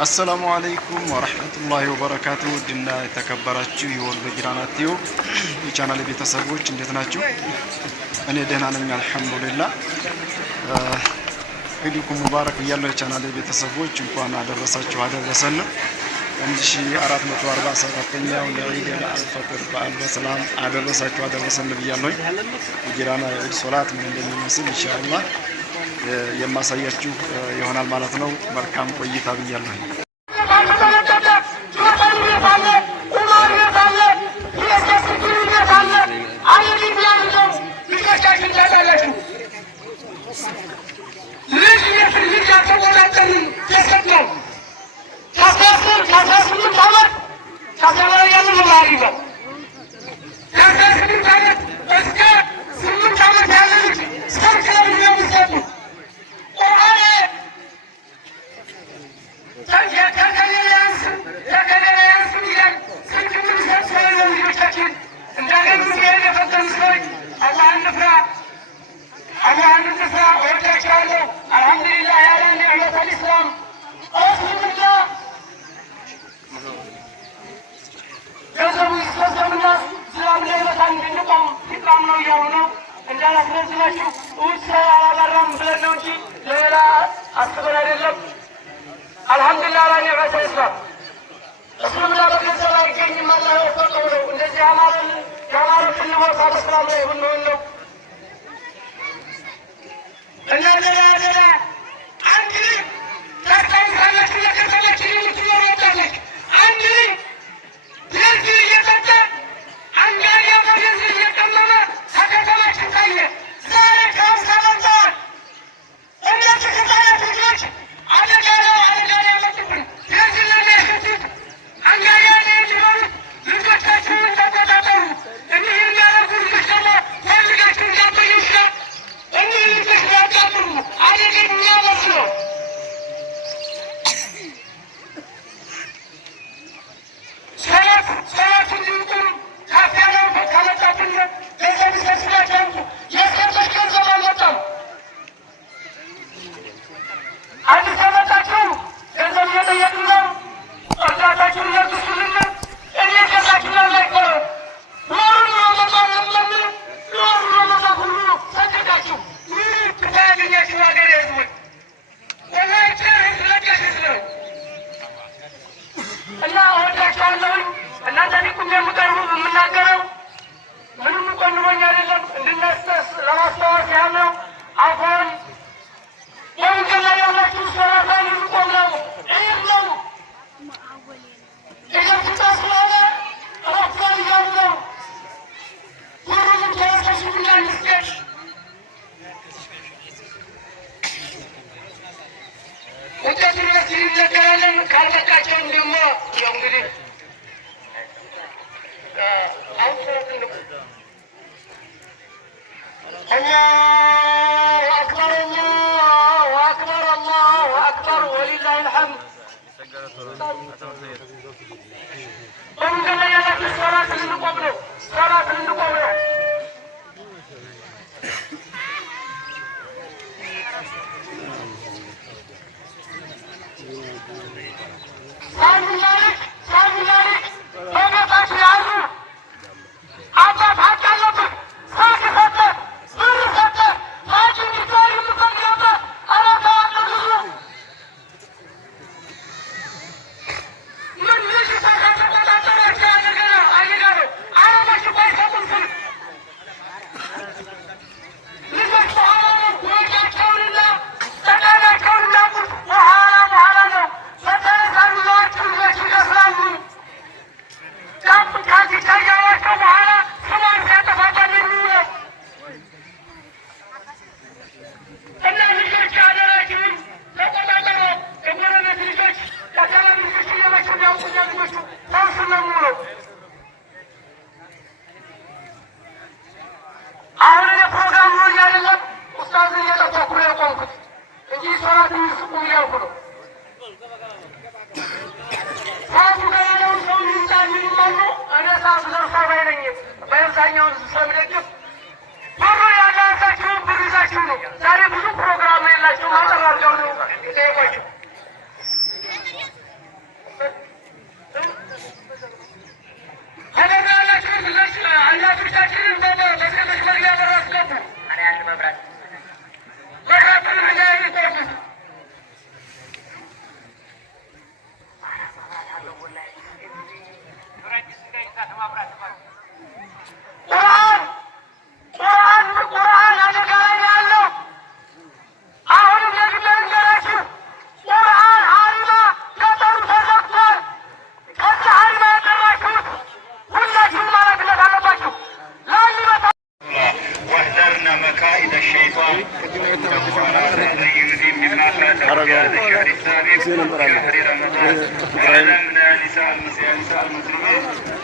السلام عليكم ورحمة الله وبركاته. دينا تكبراتشو يولد جيرانات تيوب يجانا بيتسابوش ندتناچو أنا دهنا نمي الحمد لله. عيدكم مبارك يالله يجانا بيتسابوش يمكن هذا الرسالة هذا الرسالة عندشي أراد متواربا ساقطنيا ونعيد الفطر بالسلام هذا الرسالة هذا الرسالة بيالله جيرانا عيد صلاة من المسجد إن شاء الله የማሳያችሁ ይሆናል ማለት ነው። መልካም ቆይታ ብያለሁ።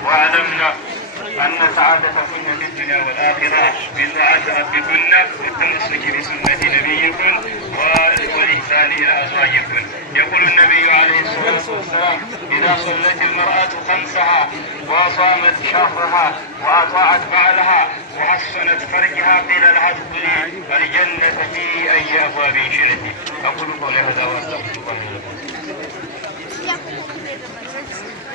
وعلمنا أن سعادتكن في الدنيا والآخرة بطاعة ربكن والتمسك بسنة نبيكن والإحسان إلى أزواجكن. يقول النبي عليه الصلاة والسلام: إذا صلت المرأة خمسها وصامت شهرها وأطاعت بعلها وحسنت فرجها قيل لها ادخلي الجنة في أي أبواب شئت. أقول قولي هذا وأستغفر الله لكم.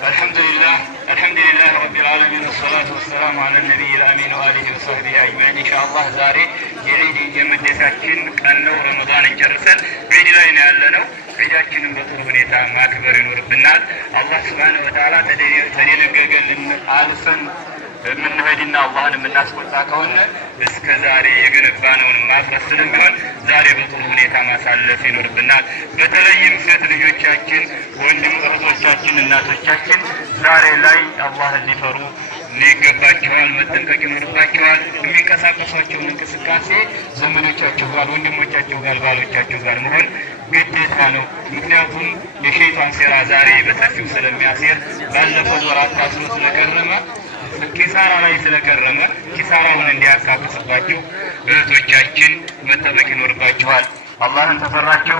الحمد لله رب العالمين والصلاة والسلام على النبي الأمين وآله وصحبه أجمعين. إن شاء الله زاري የዒድ የመደሳችን ቀን ነው። ረመዳንን ጨርሰን ዒድ ላይ ነው ያለነው። ዒዳችንን በጥሩ ሁኔታ ማክበር ይኖርብናል። አላህ ሱብሓነሁ ወተዓላ ተደነገገልን አልፈን የምንሄድና አላህን የምናስቆጣ ከሆነ እስከ ዛሬ የገነባነውን ማፍረስ ስለሚሆን ዛሬ በጥሩ ሁኔታ ማሳለፍ ይኖርብናል። በተለይም ሴት ልጆቻችን፣ ወንድም እህቶቻችን፣ እናቶቻችን ዛሬ ላይ አላህን ሊፈሩ ይገባቸዋል፣ መጠንቀቅ ይኖርባቸዋል። የሚንቀሳቀሷቸውን እንቅስቃሴ ዘመዶቻቸው ጋር፣ ወንድሞቻቸው ጋር፣ ባሎቻቸው ጋር መሆን ግዴታ ነው። ምክንያቱም የሸይጣን ሴራ ዛሬ በሰፊው ስለሚያሴር ባለፈው ወራት ታስሮ ስለከረመ ኪሳራ ላይ ስለከረመ ኪሳራውን እንዲያካክስባችሁ እህቶቻችን መጠበቅ ይኖርባችኋል። አላህን ተፈራችሁ፣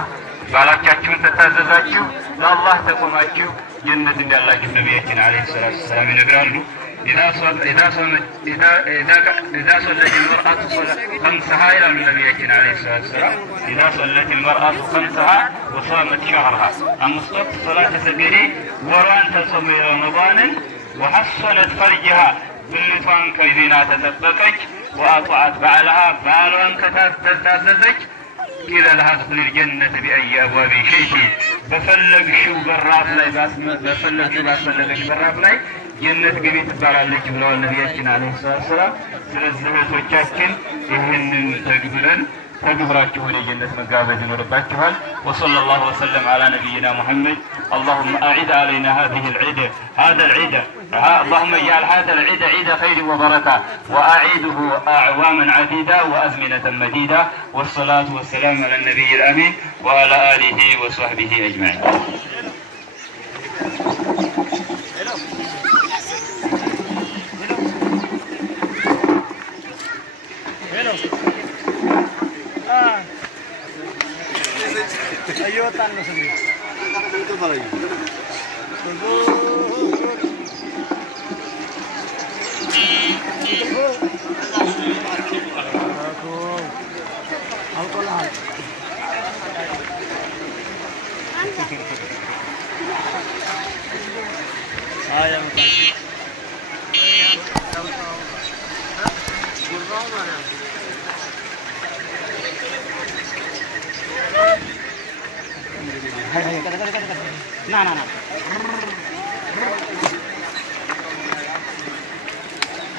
ባሎቻችሁን ተታዘዛችሁ፣ ለአላህ ተቆማችሁ ጀነት እንዳላችሁ ነቢያችን አለይሂ ሰላቱ ወሰላም ይነግራሉ። إذا صلت المرأة خمسها إلى النبي عليه الصلاة والسلام: إذا صلت المرأة خمسها وصامت شهرها أمسطت صلاة سبيلي وروان تصوم رمضان وحصنت فرجها ብልቷን ከዚና ተጠበቀች وأطاعت بعلها ባሏን ከታዘዘች ቂለ ለሃ ادخلي الجنة بأي أبواب شئت በፈለግሽው በራፍ ላይ ባስፈለገሽ በራፍ ላይ ጀነት ግቢ ትባላለች ብለዋል ነቢያችን አለይሂ ሰላም። ስለዚህ እህቶቻችን ይህንን ተግብረን ተግብራችሁ ወደ ጀነት መጋበዝ ይኖርባችኋል። وصلى الله وسلم على نبينا محمد. اللهم أعد علينا هذا العيد اللهم اجعل هذا العيد عيد خير وبركة وأعيده أعواما عديدة وأزمنة مديدة. والصلاة والسلام على النبي الأمين وعلى آله وصحبه أجمعين. Ayotan na sabi. Ito ba yun? Ako lahat. Sayang ka. Nah.